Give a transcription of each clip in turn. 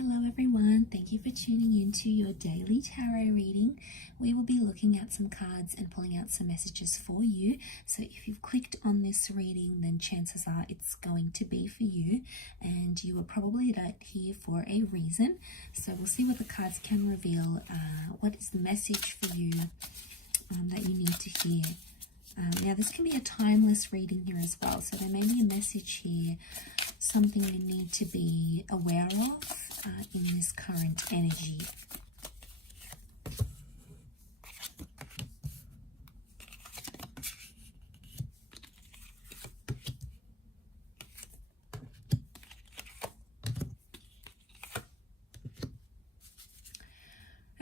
Hello everyone, thank you for tuning in to your daily tarot reading. We will be looking at some cards and pulling out some messages for you. So if you've clicked on this reading, then chances are it's going to be for you, and you were probably here for a reason. So we'll see what the cards can reveal. What is the message for you that you need to hear? Now this can be a timeless reading here as well, so there may be a message here, something you need to be aware of in this current energy.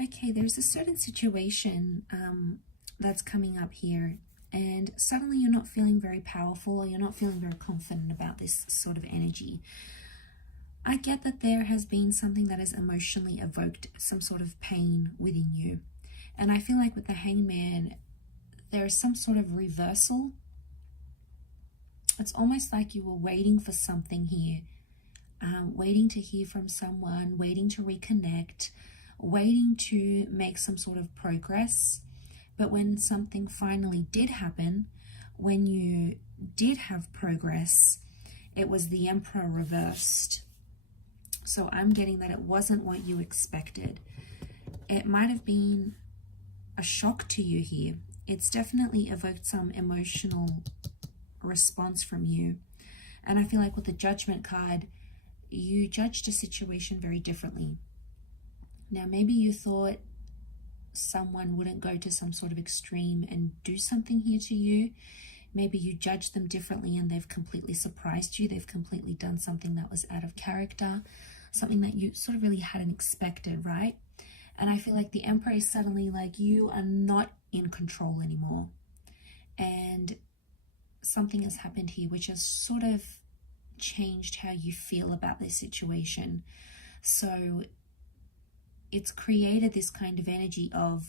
Okay, there's a certain situation that's coming up here, and suddenly you're not feeling very powerful, or you're not feeling very confident about this sort of energy. I get that there has been something that has emotionally evoked some sort of pain within you. And I feel like with the Hangman, there is some sort of reversal. It's almost like you were waiting for something here, waiting to hear from someone, waiting to reconnect, waiting to make some sort of progress. But when something finally did happen, when you did have progress, it was the Emperor reversed. So I'm getting that it wasn't what you expected. It might have been a shock to you here. It's definitely evoked some emotional response from you. And I feel like with the Judgment card, you judged a situation very differently. Now, maybe you thought someone wouldn't go to some sort of extreme and do something here to you. Maybe you judged them differently and they've completely surprised you. They've completely done something that was out of character, something that you sort of really hadn't expected, right? And I feel like the Emperor is suddenly like, you are not in control anymore. And something has happened here which has sort of changed how you feel about this situation. So it's created this kind of energy of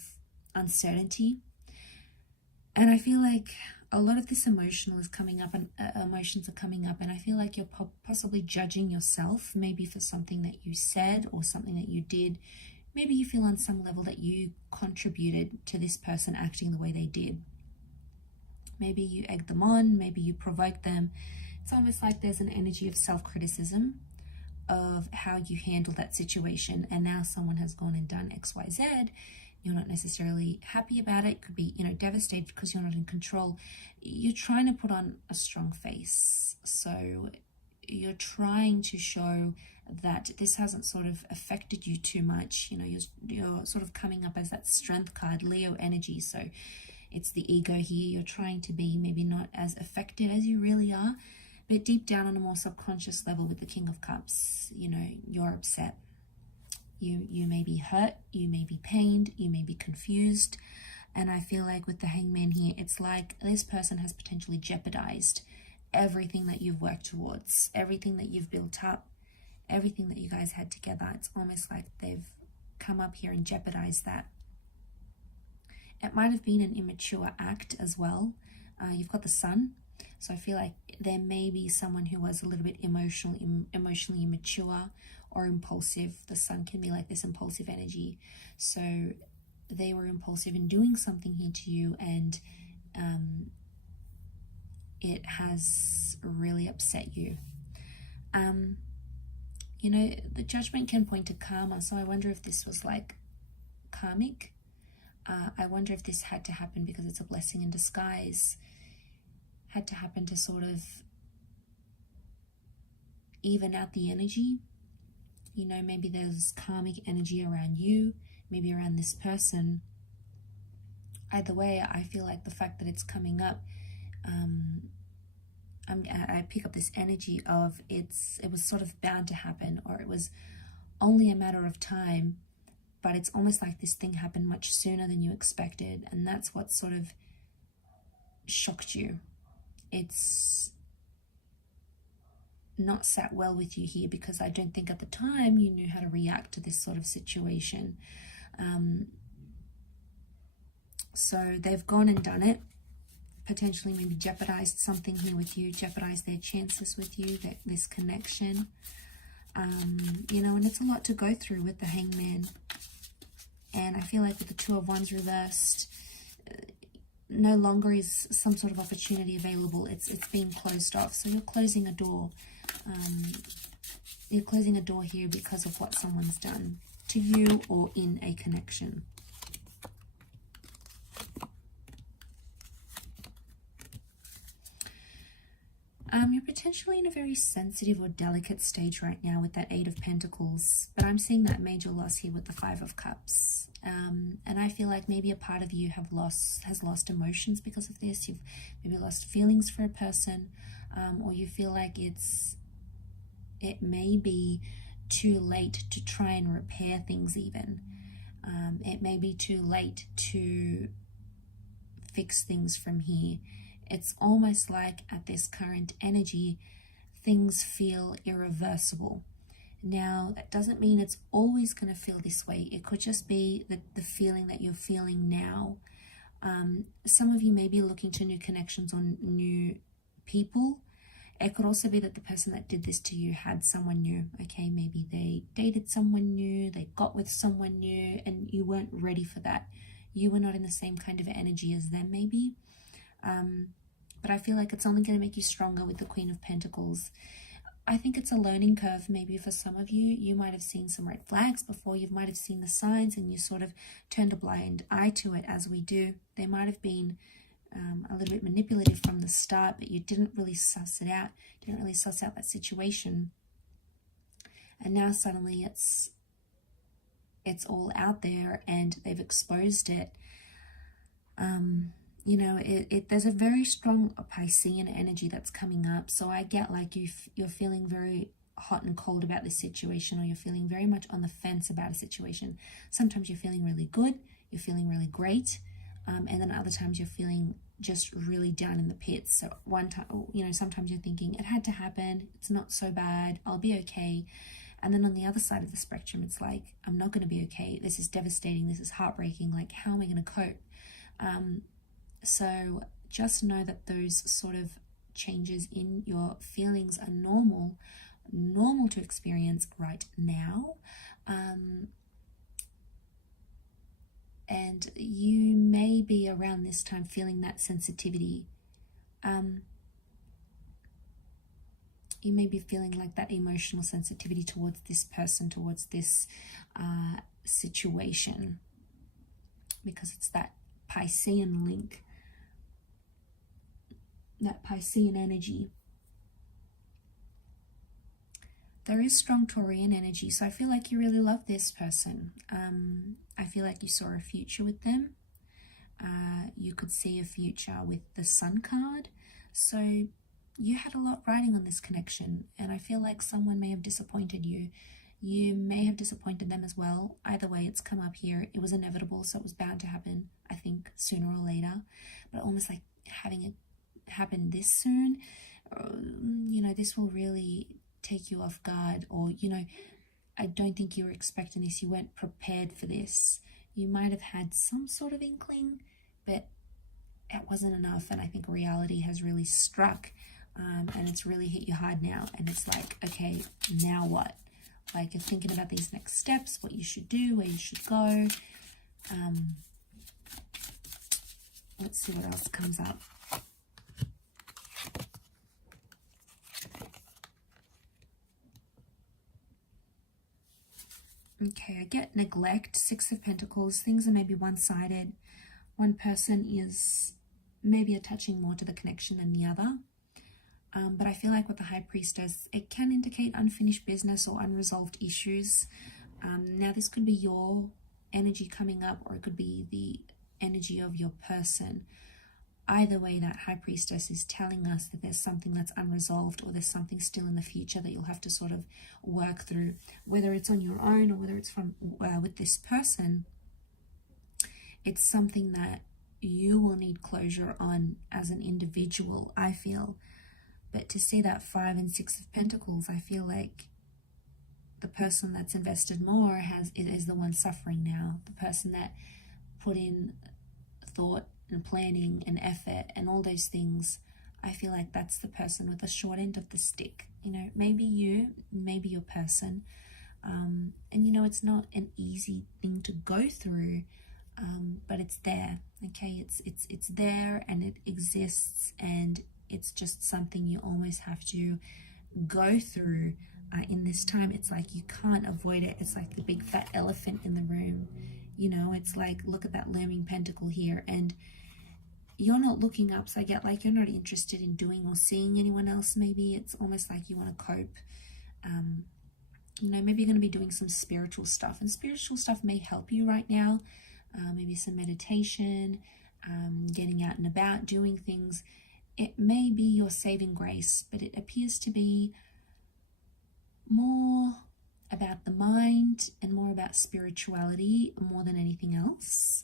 uncertainty. And I feel like a lot of this emotional is coming up, and emotions are coming up, and I feel like you're possibly judging yourself, maybe for something that you said or something that you did. Maybe you feel on some level that you contributed to this person acting the way they did. Maybe you egged them on, maybe you provoked them. It's almost like there's an energy of self-criticism of how you handle that situation, and now someone has gone and done XYZ. You're not necessarily happy about it. Could be, devastated because you're not in control. You're trying to put on a strong face. So you're trying to show that this hasn't sort of affected you too much. You're sort of coming up as that strength card, Leo energy. So it's the ego here. You're trying to be maybe not as affected as you really are, but deep down on a more subconscious level with the King of Cups, you're upset. You may be hurt, you may be pained, you may be confused. And I feel like with the Hangman here, it's like this person has potentially jeopardized everything that you've worked towards, everything that you've built up, everything that you guys had together. It's almost like they've come up here and jeopardized that. It might have been an immature act as well. You've got the Sun. So I feel like there may be someone who was a little bit emotionally immature or impulsive. The Sun can be like this impulsive energy. So they were impulsive in doing something here to you, and it has really upset you. The Judgment can point to karma. So I wonder if this was like karmic. I wonder if this had to happen because it's a blessing in disguise. Had to happen to sort of even out the energy. Maybe there's karmic energy around you, maybe around this person. Either way, I feel like the fact that it's coming up, I pick up this energy of it was sort of bound to happen, or it was only a matter of time, but it's almost like this thing happened much sooner than you expected, and that's what sort of shocked you. It's not sat well with you here, because I don't think at the time you knew how to react to this sort of situation. So they've gone and done it, potentially maybe jeopardized something here with you, jeopardized their chances with you, this connection. You know, and it's a lot to go through with the Hangman. And I feel like with the Two of Wands reversed, no longer is some sort of opportunity available. It's being closed off. So you're closing a door. You're closing a door here because of what someone's done to you or in a connection. You're potentially in a very sensitive or delicate stage right now with that Eight of Pentacles, but I'm seeing that major loss here with the Five of Cups. And I feel like maybe a part of you has lost emotions because of this. You've maybe lost feelings for a person, or you feel like it may be too late to try and repair things even. It may be too late to fix things from here. It's almost like at this current energy, things feel irreversible. Now, that doesn't mean it's always going to feel this way. It could just be the feeling that you're feeling now. Some of you may be looking to new connections or new people. It could also be that the person that did this to you had someone new. Okay, maybe they dated someone new, they got with someone new, and you weren't ready for that. You were not in the same kind of energy as them, maybe. But I feel like it's only going to make you stronger with the Queen of Pentacles. I think it's a learning curve. Maybe for some of you, you might have seen some red flags before. You might have seen the signs and you sort of turned a blind eye to it, as we do. They might have been a little bit manipulative from the start, but you didn't really suss it out. Didn't really suss out that situation. And now suddenly it's all out there and they've exposed it. You know, there's a very strong Piscean energy that's coming up. So I get like you're feeling very hot and cold about this situation, or you're feeling very much on the fence about a situation. Sometimes you're feeling really good, you're feeling really great, and then other times you're feeling just really down in the pits. So one time, you know, sometimes you're thinking it had to happen, it's not so bad, I'll be okay. And then on the other side of the spectrum, it's like, I'm not going to be okay, this is devastating, this is heartbreaking, like how am I going to cope? So just know that those sort of changes in your feelings are normal to experience right now. And you may be around this time feeling that sensitivity. You may be feeling like that emotional sensitivity towards this person, towards this situation, because it's that Piscean link, that Piscean energy. There is strong Taurian energy, so I feel like you really love this person. I feel like you saw a future with them. You could see a future with the Sun card. So you had a lot riding on this connection, and I feel like someone may have disappointed you. You may have disappointed them as well. Either way, it's come up here. It was inevitable, so it was bound to happen, I think, sooner or later. But almost like having it happen this soon, you know, this will really take you off guard. Or, you know, I don't think you were expecting this. You weren't prepared for this. You might have had some sort of inkling, but it wasn't enough. And I think reality has really struck, and it's really hit you hard now. And it's like, okay, now what? Like, you're thinking about these next steps, what you should do, where you should go. Let's see what else comes up. Okay, I get neglect, Six of Pentacles. Things are maybe one-sided. One person is maybe attaching more to the connection than the other. But I feel like with the High Priestess, it can indicate unfinished business or unresolved issues. Now, this could be your energy coming up, or it could be the energy of your person. Either way, that High Priestess is telling us that there's something that's unresolved, or there's something still in the future that you'll have to sort of work through, whether it's on your own or whether it's from with this person. It's something that you will need closure on as an individual, I feel. But to see that Five and Six of Pentacles, I feel like the person that's invested more is the one suffering now. The person that put in thought and planning and effort and all those things, I feel like that's the person with the short end of the stick You know, maybe you, maybe your person. And you know, it's not an easy thing to go through, but it's there. Okay, it's there and it exists, and it's just something you almost have to go through in this time. It's like you can't avoid it. It's like the big fat elephant in the room. You know, it's like, look at that looming pentacle here, and you're not looking up. So I get like you're not interested in doing or seeing anyone else. Maybe it's almost like you want to cope. You know, maybe you're going to be doing some spiritual stuff, and spiritual stuff may help you right now. Maybe some meditation, getting out and about, doing things. It may be your saving grace, but it appears to be more about the mind and more about spirituality more than anything else.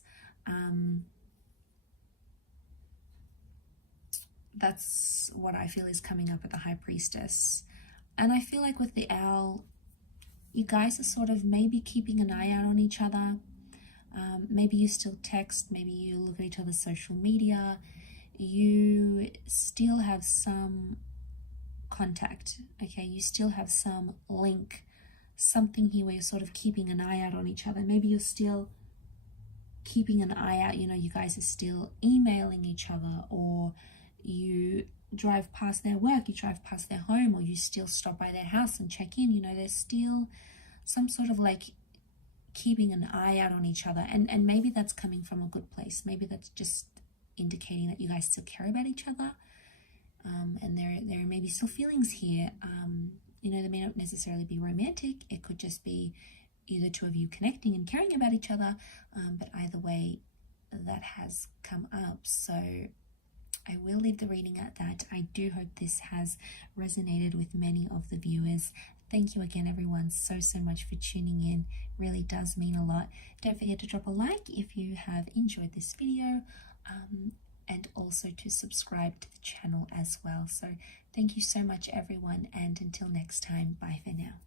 That's what I feel is coming up with the High Priestess. And I feel like with the Owl, you guys are sort of maybe keeping an eye out on each other. Maybe you still text, maybe you look at each other's social media. You still have some contact, okay? You still have some link, something here where you're sort of keeping an eye out on each other. Maybe you're still keeping an eye out, you know, you guys are still emailing each other, or you drive past their work, you drive past their home, or you still stop by their house and check in. You know, there's still some sort of like keeping an eye out on each other, and maybe that's coming from a good place. Maybe that's just indicating that you guys still care about each other, and there may be still feelings here. You know, they may not necessarily be romantic. It could just be either two of you connecting and caring about each other, but either way, that has come up. So I will leave the reading at that. I do hope this has resonated with many of the viewers. Thank you again, everyone, so much for tuning in. Really does mean a lot. Don't forget to drop a like if you have enjoyed this video, and also to subscribe to the channel as well. So thank you so much, everyone, and until next time, bye for now.